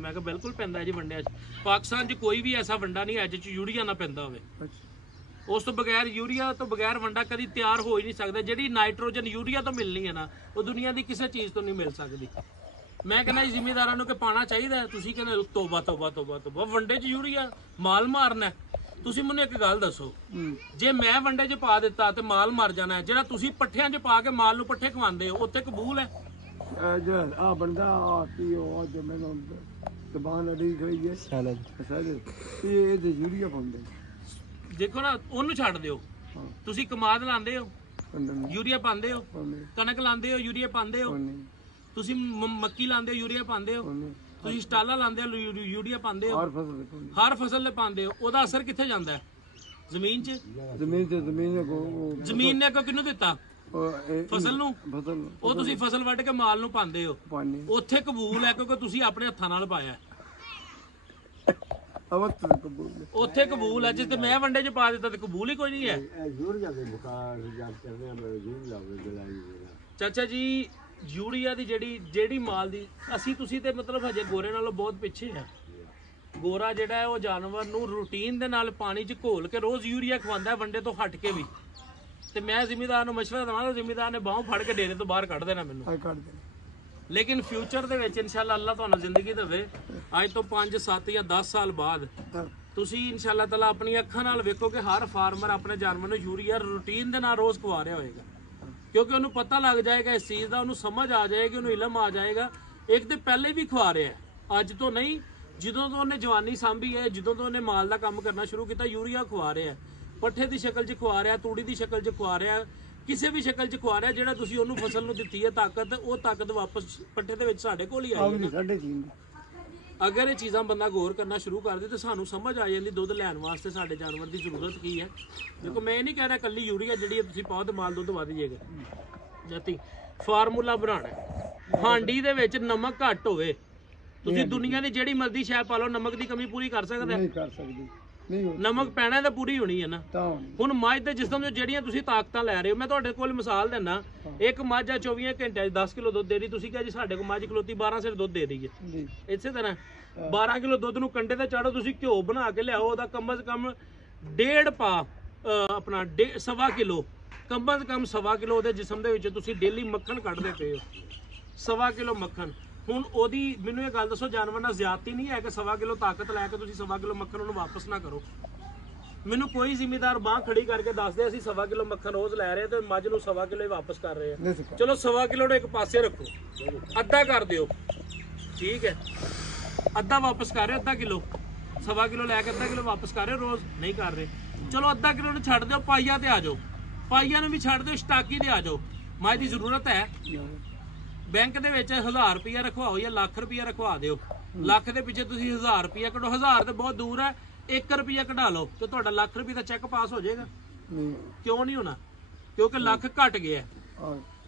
मैं कहा बिल्कुल पैंदा जी वंडिया पाकिस्तान च कोई भी ऐसा वंडा नहीं है जिस यूरिया ना पैंदा होवे उस तो बगैर यूरिया तो बगैर वंडा कभी तैयार हो ही नहीं सकता जी नाइट्रोजन यूरिया तो मिलनी है ना वो दुनिया की किसी चीज़ तो नहीं मिल सकती मैं कहना जिमीदारों को पाना चाहिए तुसीं कहने तोबा तोबा तोबा तोबा वंडे च यूरिया माल मारना तुसीं मैनूं एक गल दसो जे मैं वंडे च पा दिता तो माल मर जाना है जिहड़ा तुसीं पट्ठियां च पा के माल नूं पट्ठे खवांदे हो उत्थे कबूल है आ बंदा आती हो जो मैनूं ਜ਼ਬਾਨ ਅੜੀ ਹੋਈ ਹੈ ਇਹ ਤੇ ਯੂਰੀਆ ਪਾਉਂਦੇ ਦੇਖੋ ਨਾ ਉਹਨੂੰ ਛੱਡ ਦਿਓ ਤੁਸੀਂ ਕਮਾਦ ਲਾਉਂਦੇ ਹੋ ਯੂਰੀਆ ਪਾਉਂਦੇ ਹੋ ਕਣਕ ਲਾਉਂਦੇ ਹੋ ਯੂਰੀਆ ਪਾਉਂਦੇ ਹੋ ਤੁਸੀਂ ਮੱਕੀ ਲਾਉਂਦੇ ਹੋ ਯੂਰੀਆ ਪਾਉਂਦੇ ਹੋ ਤੁਸੀਂ ਸਟਾਲਾ ਲਾਉਂਦੇ ਹੋ ਯੂਰੀਆ ਪਾਉਂਦੇ ਹੋ ਹਰ ਫਸਲ ਤੇ ਪਾਉਂਦੇ ਹੋ ਉਹਦਾ ਅਸਰ ਕਿੱਥੇ ਜਾਂਦਾ ਹੈ ਜ਼ਮੀਨ 'ਚ ਜ਼ਮੀਨ ਨੇ ਕਿਹਨੂੰ ਦਿੱਤਾ ਫਸਲ ਨੂੰ ਉਹ ਤੁਸੀਂ ਫਸਲ ਵੱਢ ਕੇ ਮਾਲ ਨੂੰ ਪਾਉਂਦੇ ਹੋ ਉੱਥੇ ਕਬੂਲ ਹੈ ਕਿਉਂਕਿ ਤੁਸੀਂ ਆਪਣੇ ਹੱਥਾਂ ਨਾਲ ਪਾਇਆ ਉੱਥੇ ਕਬੂਲ ਹੈ ਜੇ ਤੇ ਮੈਂ ਵੰਡੇ 'ਚ ਪਾ ਦਿੱਤਾ ਤੇ ਕਬੂਲ ਹੀ ਕੋਈ ਨਹੀਂ ਹੈ ਚਾਚਾ ਜੀ ਯੂਰੀਆ ਦੀ ਜਿਹੜੀ ਮਾਲ ਦੀ ਅਸੀਂ ਤੁਸੀਂ ਤੇ ਮਤਲਬ ਹਜੇ ਗੋਰੇ ਨਾਲੋਂ ਬਹੁਤ ਪਿੱਛੇ ਆ ਗੋਰਾ ਜਿਹੜਾ ਹੈ ਉਹ ਜਾਨਵਰ ਨੂੰ ਰੂਟੀਨ ਦੇ ਨਾਲ ਪਾਣੀ 'ਚ ਘੋਲ ਕੇ ਰੋਜ਼ ਯੂਰੀਆ ਖਵਾਉਂਦਾ ਵੰਡੇ ਤੋਂ ਹਟ ਕੇ ਵੀ ਤੇ ਮੈਂ ਜ਼ਿਮੀਦਾਰ ਨੂੰ ਮਸ਼ਵਰਾ ਦਵਾਂਗਾ ਜ਼ਿਮੀਦਾਰ ਨੇ ਬਾਹੋਂ ਫੜ ਕੇ ਡੇਰੇ ਤੋਂ ਬਾਹਰ ਕੱਢ ਦੇਣਾ ਮੈਨੂੰ ਲੇਕਿਨ ਫਿਊਚਰ ਦੇ ਵਿੱਚ ਇਨਸ਼ਾਅੱਲਾ ਅੱਲਾਹ ਤੁਹਾਨੂੰ ਜ਼ਿੰਦਗੀ ਦੇਵੇ ਅੱਜ ਤੋਂ 5 7 ਜਾਂ 10 ਸਾਲ ਬਾਅਦ ਤੁਸੀਂ ਇਨਸ਼ਾਅੱਲਾ ਤਾਲਾ ਆਪਣੀ ਅੱਖਾਂ ਨਾਲ ਵੇਖੋ ਕਿ ਹਰ ਫਾਰਮਰ ਆਪਣੇ ਜਾਨਵਰ ਨੂੰ ਯੂਰੀਆ ਰੂਟੀਨ ਦੇ ਨਾਲ ਰੋਜ਼ ਖਵਾ ਰਿਹਾ ਹੋਏਗਾ ਕਿਉਂਕਿ ਉਹਨੂੰ ਪਤਾ ਲੱਗ ਜਾਏਗਾ ਇਸ ਚੀਜ਼ ਦਾ ਉਹਨੂੰ ਸਮਝ ਆ ਜਾਏਗੀ ਉਹਨੂੰ ਇਲਮ ਆ ਜਾਏਗਾ ਇੱਕ ਤੇ ਪਹਿਲੇ ਵੀ ਖਵਾ ਰਿਹਾ ਅੱਜ ਤੋਂ ਨਹੀਂ ਜਦੋਂ ਤੋਂ ਉਹਨੇ ਜਵਾਨੀ ਸਾਂਭੀ ਹੈ ਜਦੋਂ ਤੋਂ ਉਹਨੇ ਮਾਲ ਦਾ ਕੰਮ ਕਰਨਾ ਸ਼ੁਰੂ ਕੀਤਾ ਯੂਰੀਆ ਖਵਾ ਰਿਹਾ ਪੱਠੇ ਦੀ ਸ਼ਕਲ 'ਚ ਖਵਾ ਰਿਹਾ ਤੂੜੀ ਦੀ ਸ਼ਕਲ 'ਚ ਖਵਾ ਰਿਹਾ ਕਿਸੇ ਵੀ ਸ਼ਕਲ 'ਚ ਖਵਾ ਰਿਹਾ ਜਿਹੜਾ ਤੁਸੀਂ ਉਹਨੂੰ ਫਸਲ ਨੂੰ ਦਿੱਤੀ ਹੈ ਤਾਕਤ ਉਹ ਤਾਕਤ ਵਾਪਸ ਪੱਠੇ ਦੇ ਵਿੱਚ ਸਾਡੇ ਕੋਲ ਹੀ ਆਈ ਅਗਰ ਇਹ ਚੀਜ਼ਾਂ ਬੰਦਾ ਗੌਰ ਕਰਨਾ ਸ਼ੁਰੂ ਕਰ ਦੇ ਤਾਂ ਸਾਨੂੰ ਸਮਝ ਆ ਜਾਂਦੀ ਦੁੱਧ ਲੈਣ ਵਾਸਤੇ ਸਾਡੇ ਜਾਨਵਰ ਦੀ ਜ਼ਰੂਰਤ ਕੀ ਹੈ ਦੇਖੋ ਮੈਂ ਇਹ ਨਹੀਂ ਕਹਿ ਰਿਹਾ ਕੱਲੀ ਯੂਰੀਆ ਜਿਹੜੀ ਤੁਸੀਂ ਪਾਓ ਤੇ ਮਾਲ ਦੁੱਧ ਵੱਧ ਜਾਏਗਾ ਜਤੀ ਫਾਰਮੂਲਾ ਬਣਾਉਣਾ ਹਾਂਡੀ ਦੇ ਵਿੱਚ ਨਮਕ ਘੱਟ ਹੋਵੇ ਤੁਸੀਂ ਦੁਨੀਆ ਦੀ ਜਿਹੜੀ ਮਰਜ਼ੀ ਸ਼ੈ ਪਾ ਲਓ ਨਮਕ ਦੀ ਕਮੀ ਪੂਰੀ ਕਰ ਸਕਦੇ ਨਹੀਂ ਕਰ ਸਕਦੇ ਨਮਕ ਪੈਣਾ ਤਾਂ ਪੂਰੀ ਹੋਣੀ ਹੈ ਨਾ ਹੁਣ ਮੱਝ ਦੇ ਜਿਸਮ ਜੋ ਜਿਹੜੀਆਂ ਤੁਸੀਂ ਤਾਕਤਾਂ ਲੈ ਰਹੇ ਹੋ ਮੈਂ ਤੁਹਾਡੇ ਕੋਲ ਮਿਸਾਲ ਦਿੰਦਾ ਇੱਕ ਮੱਝ ਆ 24 ਘੰਟਿਆਂ 'ਚ 10 ਕਿਲੋ ਦੁੱਧ ਦੇ ਰਹੀ ਤੁਸੀਂ ਕਿਹਾ ਜੀ ਸਾਡੇ ਕੋਲ ਮੱਝ ਖਲੋਤੀ 12 ਸਿਰ ਦੁੱਧ ਦੇ ਰਹੀ ਹੈ ਇਸੇ ਤਰ੍ਹਾਂ 12 ਕਿਲੋ ਦੁੱਧ ਨੂੰ ਕੰਡੇ ਤੇ ਚਾੜੋ ਤੁਸੀਂ ਘਿਓ ਬਣਾ ਕੇ ਲਿਆਓ ਉਹਦਾ ਕਮ ਸੇ ਕਮ 1.5 ਪਾ ਆਪਣਾ 1.25 ਕਿਲੋ ਕਮ ਸੇ ਕਮ 1.25 ਕਿਲੋ ਉਹਦੇ ਜਿਸਮ ਦੇ ਵਿੱਚ ਤੁਸੀਂ ਡੇਲੀ ਮੱਖਣ ਕੱਢਦੇ ਪਏ ਹੋ 1.25 ਕਿਲੋ ਮੱਖਣ ਹੁਣ ਉਹਦੀ ਮੈਨੂੰ ਇਹ ਗੱਲ ਦੱਸੋ ਜਾਨਵਰ ਨਾਲ ਜ਼ਿਆਦਤੀ ਨਹੀਂ ਹੈ ਕਿ 1.25 ਕਿਲੋ ਤਾਕਤ ਲੈ ਕੇ ਤੁਸੀਂ 1.25 ਕਿਲੋ ਮੱਖਣ ਉਹਨੂੰ ਵਾਪਸ ਨਾ ਕਰੋ ਮੈਨੂੰ ਕੋਈ ਜ਼ਿਮੀਦਾਰ ਬਾਹ ਖੜੀ ਕਰਕੇ ਦੱਸਦੇ ਅਸੀਂ 1.25 ਕਿਲੋ ਮੱਖਣ ਰੋਜ਼ ਲੈ ਰਹੇ ਤੇ ਮੱਝ ਨੂੰ 1.25 ਕਿਲੋ ਹੀ ਵਾਪਸ ਕਰ ਰਹੇ ਆ ਚਲੋ 1.25 ਕਿਲੋ ਨੂੰ ਇੱਕ ਪਾਸੇ ਰੱਖੋ ਅੱਧਾ ਕਰ ਦਿਓ ਠੀਕ ਹੈ ਅੱਧਾ ਵਾਪਸ ਕਰ ਰਹੇ ਅੱਧਾ ਕਿਲੋ 1.25 ਕਿਲੋ ਲੈ ਕੇ ਅੱਧਾ ਕਿਲੋ ਵਾਪਸ ਕਰ ਰਹੇ ਰੋਜ਼ ਨਹੀਂ ਕਰ ਰਹੇ ਚਲੋ ਅੱਧਾ ਕਿਲੋ ਨੂੰ ਛੱਡ ਦਿਓ ਪਾਈਆ ਤੇ ਆ ਜਾਓ ਪਾਈਆ ਨੂੰ ਵੀ ਛੱਡ ਦਿਓ ਸਟਾਕੀ ਤੇ ਆ ਜਾਓ ਮੱਝ ਦੀ ਜ਼ਰੂਰਤ ਹੈ ਬੈਂਕ ਦੇ ਵਿੱਚ 1000 ਰੁਪਇਆ ਰਖਵਾਓ ਜਾਂ ਲੱਖ ਰੁਪਇਆ ਰਖਵਾ ਦਿਓ ਲੱਖ ਦੇ ਪਿੱਛੇ ਤੁਸੀਂ 1000 ਰੁਪਇਆ ਕੱਢੋ 1000 ਤੇ ਬਹੁਤ ਦੂਰ ਹੈ 1 ਰੁਪਇਆ ਕਢਾ ਲਓ ਤੇ ਤੁਹਾਡਾ ਲੱਖ ਰੁਪਏ ਦਾ ਚੈੱਕ ਪਾਸ ਹੋ ਜਾਏਗਾ ਕਿਉਂ ਨਹੀਂ ਹੋਣਾ ਕਿਉਂਕਿ ਲੱਖ ਘਟ ਗਿਆ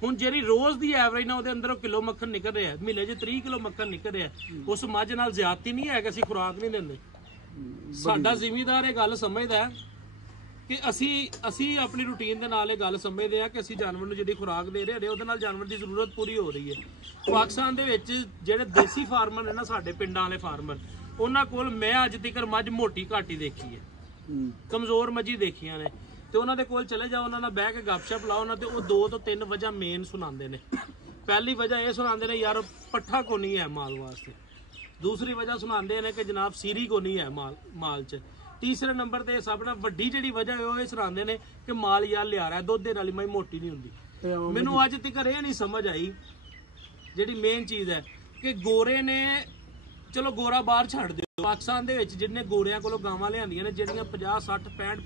ਹੁਣ ਜਿਹੜੀ ਰੋਜ਼ ਦੀ ਐਵਰੇਜ ਨਾਲ ਉਹਦੇ ਅੰਦਰੋਂ ਕਿਲੋ ਮੱਖਣ ਨਿਕਲ ਰਿਹਾ ਮਹੀਨੇ 'ਚ 30 ਕਿਲੋ ਮੱਖਣ ਨਿਕਲ ਰਿਹਾ ਉਸ ਮੱਝ ਨਾਲ ਜ਼ਿਆਦਤੀ ਨਹੀਂ ਹੈ ਕਿ ਅਸੀਂ ਖੁਰਾਕ ਨਹੀਂ ਦਿੰਦੇ ਸਾਡਾ ਜ਼ਿਮੀਦਾਰ ਇਹ ਗੱਲ ਸਮਝਦਾ ਕਿ ਅਸੀਂ ਆਪਣੀ ਰੂਟੀਨ ਦੇ ਨਾਲ ਇਹ ਗੱਲ ਸਮਝਦੇ ਆ ਕਿ ਅਸੀਂ ਜਾਨਵਰ ਨੂੰ ਜਿਹੜੀ ਖੁਰਾਕ ਦੇ ਰਹੇ ਉਹਦੇ ਨਾਲ ਜਾਨਵਰ ਦੀ ਜ਼ਰੂਰਤ ਪੂਰੀ ਹੋ ਰਹੀ ਹੈ ਪਾਕਿਸਤਾਨ ਦੇ ਵਿੱਚ ਜਿਹੜੇ ਦੇਸੀ ਫਾਰਮਰ ਨੇ ਨਾ ਸਾਡੇ ਪਿੰਡਾਂ ਵਾਲੇ ਫਾਰਮਰ ਉਹਨਾਂ ਕੋਲ ਮੈਂ ਅੱਜ ਤੱਕ ਮੱਝ ਮੋਟੀ ਘਾਟੀ ਦੇਖੀ ਹੈ ਕਮਜ਼ੋਰ ਮੱਝੀ ਦੇਖੀਆਂ ਨੇ ਤੇ ਉਹਨਾਂ ਦੇ ਕੋਲ ਚਲੇ ਜਾਓ ਉਹਨਾਂ ਨਾਲ ਬਹਿ ਕੇ ਗੱਪਸ਼ਪ ਲਾਓ ਨਾ ਤੇ ਉਹ 2 ਤੋਂ 3 ਵਜ੍ਹਾ ਮੇਨ ਸੁਣਾਉਂਦੇ ਨੇ ਪਹਿਲੀ ਵਜ੍ਹਾ ਇਹ ਸੁਣਾਉਂਦੇ ਨੇ ਯਾਰ ਪੱਠਾ ਕੋ ਨਹੀਂ ਹੈ ਮਾਲ ਵਾਸਤੇ ਦੂਸਰੀ ਵਜ੍ਹਾ ਸੁਣਾਉਂਦੇ ਨੇ ਕਿ ਜਨਾਬ ਸੀਰੀ ਕੋ ਨਹੀਂ ਹੈ ਮਾਲ 'ਚ ਤੀਸਰੇ ਨੰਬਰ ਤੇ ਸਭ ਨਾਲ ਵੱਡੀ ਜਿਹੜੀ ਵਜ੍ਹਾ ਉਹ ਇਹ ਸੁਣਾਉਂਦੇ ਨੇ ਕਿ ਮਾਲ ਯਾਰ ਲਿਆ ਰਿਹਾ ਦੁੱਧ ਦੇ ਨਾਲ ਹੀ ਮੈਂ ਮੋਟੀ ਨਹੀਂ ਹੁੰਦੀ ਮੈਨੂੰ ਅੱਜ ਤੱਕ ਇਹ ਨਹੀਂ ਸਮਝ ਆਈ ਜਿਹੜੀ ਮੇਨ ਚੀਜ਼ ਹੈ ਕਿ ਗੋਰੇ ਨੇ ਚਲੋ ਗੋਰਾ ਬਾਹਰ ਛੱਡ ਦਿਓ ਪਾਕਿਸਤਾਨ ਦੇ ਵਿੱਚ ਜਿੰਨੇ ਗੋਰਿਆਂ ਕੋਲੋਂ ਗਾਵਾਂ ਲਿਆਂਦੀਆਂ ਨੇ ਜਿਹੜੀਆਂ 50 60 65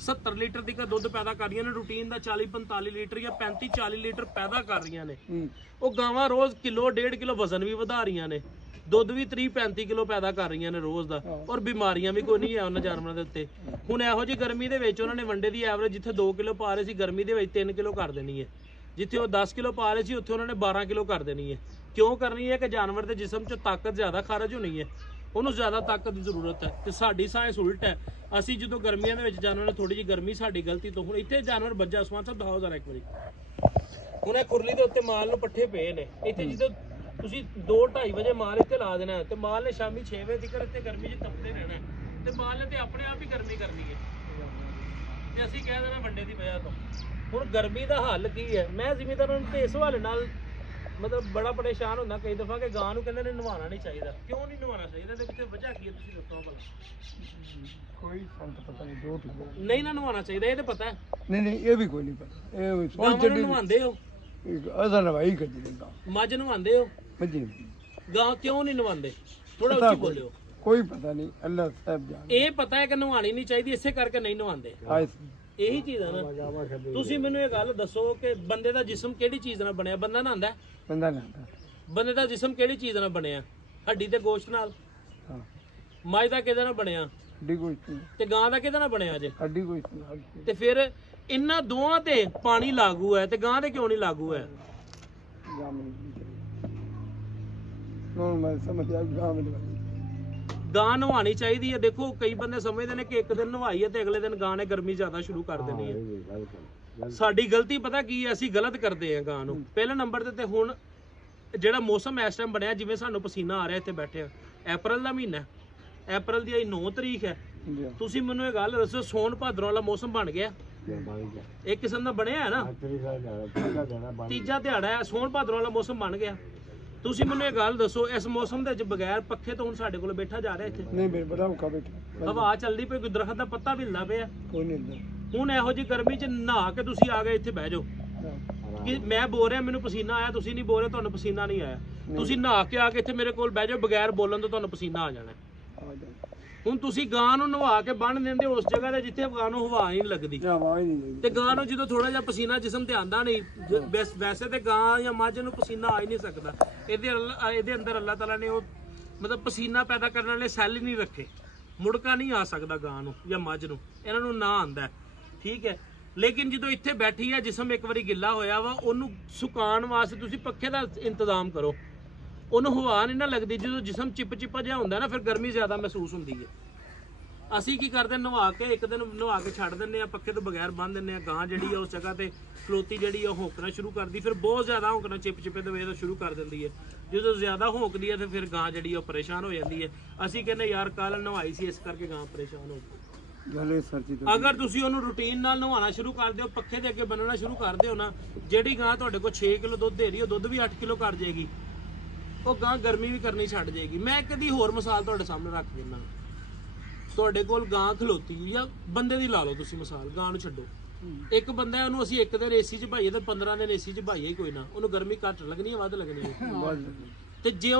70 ਲੀਟਰ ਦੀ ਦੁੱਧ ਪੈਦਾ ਕਰ ਰਹੀਆਂ ਨੇ ਰੂਟੀਨ ਦਾ 40 45 ਲੀਟਰ ਜਾਂ 35 40 ਲੀਟਰ ਪੈਦਾ ਕਰ ਰਹੀਆਂ ਨੇ ਉਹ ਗਾਵਾਂ ਰੋਜ਼ ਕਿਲੋ 1.5 ਕਿਲੋ ਵਜ਼ਨ ਵੀ ਵਧਾ ਰਹੀਆਂ ਨੇ ਦੁੱਧ ਵੀ 30 35 ਕਿਲੋ ਪੈਦਾ ਕਰ ਰਹੀਆਂ ਨੇ ਰੋਜ਼ ਦਾ ਔਰ ਬਿਮਾਰੀਆਂ ਵੀ ਕੋਈ ਨਹੀਂ ਹੈ ਉਹਨਾਂ ਜਾਨਵਰਾਂ ਦੇ ਉੱਤੇ ਹੁਣ ਇਹੋ ਜਿਹੀ ਗਰਮੀ ਦੇ ਵਿੱਚ ਉਹਨਾਂ ਨੇ ਵੰਡੇ ਦੀ ਐਵਰੇਜ ਜਿੱਥੇ 2 ਕਿਲੋ ਪਾ ਰਹੇ ਸੀ ਗਰਮੀ ਦੇ ਵਿੱਚ 3 ਕਿਲੋ ਕਰ ਦੇਣੀ ਹੈ ਜਿੱਥੇ ਉਹ 10 ਕਿਲੋ ਪਾ ਰਹੇ ਸੀ ਉੱਥੇ ਉਹਨਾਂ ਨੇ 12 ਕਿਲੋ ਕਰ ਦੇਣੀ ਹੈ ਕਿਉਂ ਕਰਨੀ ਹੈ ਕਿ ਜਾਨਵਰ ਦੇ ਜਿਸਮ 'ਚ ਤਾਕਤ ਜ਼ਿਆਦਾ ਖਾਰਜ ਹੋਣੀ ਹੈ ਉਹਨੂੰ ਜ਼ਿਆਦਾ ਤਾਕਤ ਦੀ ਜ਼ਰੂਰਤ ਹੈ ਤੇ ਸਾਡੀ ਸਾਇੰਸ ਉਲਟ ਹੈ ਅਸੀਂ ਜਦੋਂ ਗਰਮੀਆਂ ਦੇ ਵਿੱਚ ਜਾਨਵਰ ਨੇ ਥੋੜੀ ਜਿਹੀ ਗਰਮੀ ਸਾਡੀ ਗਲਤੀ ਤੋਂ ਹੁਣ ਇੱਥੇ ਜਾਨਵਰ ਬੱਜਾ ਉਸਮਾਨ ਸਾਹਿਬ ਦਿਖਾਓ ਜ਼ਰਾ ਇੱਕ ਵਾਰੀ ਹੁਣ ਇਹ ਖੁਰਲੀ ਦੇ ਉੱਤੇ ਮਾਲ ਨੂੰ ਪੱਠੇ ਪਏ ਨੇ ਇੱਥੇ ਜਦੋਂ ਤੁਸੀਂ 2-2:30 ਵਜੇ ਮਾਲ ਇੱਥੇ ਲਾ ਦੇਣਾ ਤੇ ਮਾਲ ਨੇ ਸ਼ਾਮੀ 6 ਵਜੇ ਤੱਕ ਇੱਥੇ ਗਰਮੀ 'ਚ ਤਪਦੇ ਰਹਿਣਾ ਤੇ ਮਾਲ ਨੇ ਤੇ ਆਪਣੇ ਆਪ ਹੀ ਗਰਮੀ ਕਰਨੀ ਹੈ ਤੇ ਅਸੀਂ ਕਹਿ ਦੇਣਾ ਵੱਡੇ ਦੀ ਵਜ੍ਹਾ ਤੋਂ। ਹੁਣ ਗਰਮੀ ਦਾ ਹੱਲ ਕੀ ਹੈ? ਮੈਂ ਜ਼ਿਮੀਂਦਾਰਾਂ ਨੂੰ ਤੇ ਇਸ ਹਵਾਲੇ ਨਾਲ ਮਤਲਬ ਬੜਾ ਪਰੇਸ਼ਾਨ ਹੁੰਦਾ ਕਈ ਦਫਾ ਕਿ ਗਾਂ ਨੂੰ ਕਹਿੰਦੇ ਨੇ ਨਵਾਉਣਾ ਨਹੀਂ ਚਾਹੀਦਾ। ਕਿਉਂ ਨਹੀਂ ਨਵਾਉਣਾ ਚਾਹੀਦਾ ਤੇ ਕਿਤੇ ਵਜ੍ਹਾ ਕੀ ਹੈ ਤੁਸੀਂ ਦੱਸੋ ਭਲਾ। ਕੋਈ ਸੰਤ ਪਤਾ ਨਹੀਂ ਦੋ ਨਹੀਂ ਨਾ ਨਵਾਉਣਾ ਚਾਹੀਦਾ ਇਹ ਤੇ ਪਤਾ ਹੈ। ਨਹੀਂ ਇਹ ਵੀ ਕੋਈ ਨਹੀਂ ਪਤਾ। ਇਹ ਵੀ ਗਾਵਾਂ ਨੂੰ ਨਵਾਉਂਦੇ ਹੋ? ਅਸਾਂ ਨਵਾਈ ਕਦੀ ਨਹੀਂ ਗਾਂ। ਮੱਝ ਨਵਾਉਂਦੇ ਹੋ? ਮੱਝੀ ਗਾਂ ਕਿਉਂ ਨਹੀਂ ਨਵਾਉਂਦੇ? ਥੋੜਾ ਉੱਚੀ ਬੋਲਿਓ। ਕੋਈ ਪਤਾ ਨਹੀਂ, ਅੱਲਾਹ ਸਾਹਿਬ ਜਾਣੇ। ਇਹ ਪਤਾ ਹੈ ਕਿ ਨਵਾਉਣੀ ਨਹੀਂ ਚਾਹੀਦੀ ਇਸੇ ਕਰਕੇ ਨਹੀਂ ਨਵਾਉਂਦੇ। ਇਹੀ ਚੀਜ਼ ਹੈ ਨਾ। ਤੁਸੀਂ ਮੈਨੂੰ ਇਹ ਗੱਲ ਦੱਸੋ ਕਿ ਬੰਦੇ ਦਾ ਜਿਸਮ ਕਿਹੜੀ ਚੀਜ਼ ਨਾਲ ਬਣਿਆ? ਬੰਦਾ ਨਹਾਉਂਦਾ? ਬੰਦਾ ਨਹਾਉਂਦਾ। ਬੰਦੇ ਦਾ ਜਿਸਮ ਕਿਹੜੀ ਚੀਜ਼ ਨਾਲ ਬਣਿਆ? ਹੱਡੀ ਤੇ ਗੋਸ਼ਤ ਨਾਲ। ਹਾਂ। ਮੱਝ ਦਾ ਕਿਹਦੇ ਨਾਲ ਬਣਿਆ? ਹੱਡੀ ਗੋਸ਼ਤ ਨਾਲ। ਤੇ ਗਾਂ ਦਾ ਕਿਹਦੇ ਨਾਲ ਬਣਿਆ ਜੇ? ਹੱਡੀ ਗੋਸ਼ਤ ਨਾਲ। ਤੇ ਫਿਰ ਇਹਨਾਂ ਦੋਵਾਂ ਤੇ ਪਾਣੀ ਲਾਗੂ ਹੈ ਤੇ ਗਾਂ ਤੇ ਕਿਉਂ ਨਹੀਂ ਲਾਗੂ ਹੈ? ਹੁਣ ਮੈਂ ਸਮਝਿਆ ਗਾਂ ਵਿੱਚ ਗਾਂ ਨਵਾਉਣੀ ਚਾਹੀਦੀ ਹੈ। ਦੇਖੋ ਕਈ ਬੰਦੇ ਸਮਝਦੇ ਨੇ ਕਿ ਇੱਕ ਦਿਨ ਨਵਾਈ ਹੈ ਤੇ ਅਗਲੇ ਦਿਨ ਗਾਂ ਨੇ ਗਰਮੀ ਜ਼ਿਆਦਾ ਸ਼ੁਰੂ ਕਰ ਦੇਣੀ ਹੈ। ਸਾਡੀ ਗਲਤੀ ਪਤਾ ਕੀ ਹੈ? ਅਸੀਂ ਗਲਤ ਕਰਦੇ ਹਾਂ ਗਾਂ ਨੂੰ। ਪਹਿਲੇ ਨੰਬਰ ਤੇ ਹੁਣ ਜਿਹੜਾ ਮੌਸਮ ਇਸ ਟਾਈਮ ਬਣਿਆ, ਜਿਵੇਂ ਸਾਨੂੰ ਪਸੀਨਾ ਆ ਰਿਹਾ ਇੱਥੇ ਬੈਠੇ ਆ, ਅਪ੍ਰੈਲ ਦਾ ਮਹੀਨਾ, ਅਪ੍ਰੈਲ ਦੀ 9 ਤਰੀਕ ਹੈ। ਤੁਸੀਂ ਮੈਨੂੰ ਇਹ ਗੱਲ ਦੱਸੋ, ਸੌਣ ਭਾਦਰੋਂ ਵਾਲਾ ਮੌਸਮ ਬਣ ਗਿਆ? ਇੱਕ ਕਿਸਮ ਦਾ ਬਣਿਆ ਹੈ ਨਾ। ਤੀਜਾ ਦਿਹਾੜਾ ਹੈ, ਸੌਣ ਭਾਦਰੋਂ ਵਾਲਾ ਮੌਸਮ ਬਣ ਗਿਆ। ਤੁਸੀਂ ਮੈਨੂੰ ਇਹ ਗੱਲ ਦੱਸੋ, ਇਸ ਮੌਸਮ ਦੇ ਵਿੱਚ ਬਗੈਰ ਪੱਖੇ ਤੋਂ ਹੁਣ ਸਾਡੇ ਕੋਲ ਬੈਠਾ ਜਾ ਰਿਹਾ ਇੱਥੇ? ਨਹੀਂ ਮੇਰੇ ਬੜਾ ਔਖਾ ਬੈਠਾ। ਹਵਾ ਚੱਲਦੀ ਪਈ, ਕੋਈ ਦਰਖਤ ਦਾ ਪੱਤਾ ਵੀ ਹਿੱਲਦਾ ਪਿਆ। ਕੋਈ ਨਹੀਂ ਹੁੰਦਾ। ਹੁਣ ਇਹੋ ਜਿਹੀ ਗਰਮੀ 'ਚ ਨਹਾ ਕੇ ਤੁਸੀਂ ਆ ਗਏ ਇੱਥੇ ਬਹਿ ਜਾਓ ਕਿ ਮੈਂ ਬੋਲ ਰਿਹਾ ਮੈਨੂੰ ਪਸੀਨਾ ਆਇਆ, ਤੁਸੀਂ ਨਹੀਂ ਬੋਲ ਰਹੇ ਤੁਹਾਨੂੰ ਪਸੀਨਾ ਨਹੀਂ ਆਇਆ। ਤੁਸੀਂ ਨਹਾ ਕੇ ਆ ਕੇ ਇੱਥੇ ਮੇਰੇ ਕੋਲ ਬਹਿ ਜਾਓ, ਬਗੈਰ ਬੋਲਣ ਤੋਂ ਤੁਹਾਨੂੰ ਪਸੀਨਾ ਆ ਜਾਣਾ। ਹੁਣ ਤੁਸੀਂ ਗਾਂ ਨੂੰ ਨਵਾ ਕੇ ਬੰਨ ਦਿੰਦੇ ਉਸ ਜਗ੍ਹਾ ਤੇ ਜਿੱਥੇ ਗਾਂ ਨੂੰ ਹਵਾ ਨਹੀਂ ਲੱਗਦੀ ਤੇ ਗਾਂ ਨੂੰ ਜਦੋਂ ਥੋੜਾ ਜਿਹਾ ਪਸੀਨਾ ਜਿਸਮ ਤੇ ਆਂਦਾ ਨਹੀਂ, ਵੈਸੇ ਤੇ ਗਾਂ ਜਾਂ ਮੱਝ ਨੂੰ ਪਸੀਨਾ ਆ ਹੀ ਨਹੀਂ ਸਕਦਾ। ਇਹਦੇ ਅੰਦਰ ਅੱਲਾਹ ਤਾਲਾ ਨੇ ਉਹ ਮਤਲਬ ਪਸੀਨਾ ਪੈਦਾ ਕਰਨ ਵਾਲੇ ਸੈੱਲ ਹੀ ਨਹੀਂ ਰੱਖੇ, ਮੁੜਕਾ ਨਹੀਂ ਆ ਸਕਦਾ ਗਾਂ ਨੂੰ ਜਾਂ ਮੱਝ ਨੂੰ, ਇਹਨਾਂ ਨੂੰ ਨਾ ਆਂਦਾ। ਠੀਕ ਹੈ, ਲੇਕਿਨ ਜਦੋਂ ਇੱਥੇ ਬੈਠੀ ਹੈ ਜਿਸਮ ਇੱਕ ਵਾਰੀ ਗਿੱਲਾ ਹੋਇਆ ਵਾ, ਉਹਨੂੰ ਸੁਕਾਉਣ ਵਾਸਤੇ ਤੁਸੀਂ ਪੱਖੇ ਦਾ ਇੰਤਜ਼ਾਮ ਕਰੋ, ਉਹਨੂੰ ਹਵਾ ਨਹੀਂ ਨਾ ਲੱਗਦੀ। ਜਦੋਂ ਜਿਸਮ ਚਿਪਚਿਪਾ ਜਿਹਾ ਹੁੰਦਾ ਨਾ ਫਿਰ ਗਰਮੀ ਜ਼ਿਆਦਾ ਮਹਿਸੂਸ ਹੁੰਦੀ ਹੈ। ਅਸੀਂ ਕੀ ਕਰਦੇ, ਨਵਾ ਕੇ ਇੱਕ ਦਿਨ ਨਵਾ ਕੇ ਛੱਡ ਦਿੰਦੇ ਆ, ਪੱਖੇ ਤੋਂ ਬਗੈਰ ਬੰਨ ਦਿੰਦੇ ਆ। ਗਾਂ ਜਿਹੜੀ ਆ ਉਸ ਜਗ੍ਹਾ ਤੇ ਖਲੋਤੀ ਜਿਹੜੀ ਆ ਹੌਂਕਣਾ ਸ਼ੁਰੂ ਕਰਦੀ, ਫਿਰ ਬਹੁਤ ਜ਼ਿਆਦਾ ਹੌਂਕਣਾ ਚਿਪਚਿਪੇ ਦੇ ਵੇਲੇ ਸ਼ੁਰੂ ਕਰ ਦਿੰਦੀ ਹੈ। ਜਦੋਂ ਜ਼ਿਆਦਾ ਹੌਂਕਦੀ ਹੈ ਤੇ ਫਿਰ ਗਾਂ ਜਿਹੜੀ ਉਹ ਪਰੇਸ਼ਾਨ ਹੋ ਜਾਂਦੀ ਹੈ। ਅਸੀਂ ਕਹਿੰਦੇ ਯਾਰ ਕੱਲ ਨਵਾਈ ਸੀ ਇਸ ਕਰਕੇ ਗਾਂ ਪਰੇਸ਼ਾਨ ਹੋ ਗਈ। ਅਗਰ ਤੁਸੀਂ ਉਹਨੂੰ ਰੂਟੀਨ ਨਾਲ ਨਵਾਉਣਾ ਸ਼ੁਰੂ ਕਰ ਦਿਓ, ਪੱਖੇ ਦੇ ਅੱਗੇ ਬੰਨਣਾ ਸ਼ੁਰੂ ਕਰ ਦਿਓ ਨਾ, ਜਿਹੜੀ ਗਾਂ ਤੁਹਾਡੇ ਕੋਲ 6 ਕਿਲੋ ਦੁੱਧ ਦੇ ਰਹੀ ਉਹ ਦੁੱਧ ਵੀ 8 ਕਿਲੋ ਕਰ ਜਾਏਗੀ। ਉਹ ਗਾਂ ਗਰਮੀ ਵੀ ਕਰਨੀ ਛੱਡ ਜਾਏਗੀ। ਮੈਂ ਕਦੀ ਹੋਰ ਮਿਸਾਲ ਤੁਹਾਡੇ ਸਾਹਮਣੇ ਰੱਖ ਦਿੰਦਾ। ਤੁਹਾਡੇ ਕੋਲ ਗਾਂ ਖਲੋਤੀ ਜਾਂ ਬੰਦੇ ਦੀ ਲਾ ਲਓ ਤੁਸੀਂ ਮਿਸਾਲ, ਗਾਂ ਨੂੰ ਛੱਡੋ। ਇੱਕ ਬੰਦਾ ਹੈ, ਉਹਨੂੰ ਅਸੀਂ ਇੱਕ ਦਿਨ ਏਸੀ 'ਚ ਭਾਈਏ ਤੇ 15 ਦਿਨ ਏਸੀ 'ਚ ਭਾਈਏ, ਕੋਈ ਨਾ, ਉਹਨੂੰ ਗਰਮੀ ਘੱਟ ਲੱਗਣੀ ਹੈ ਵੱਧ ਲੱਗਣੀ ਹੈ? ਤੇ ਜੇ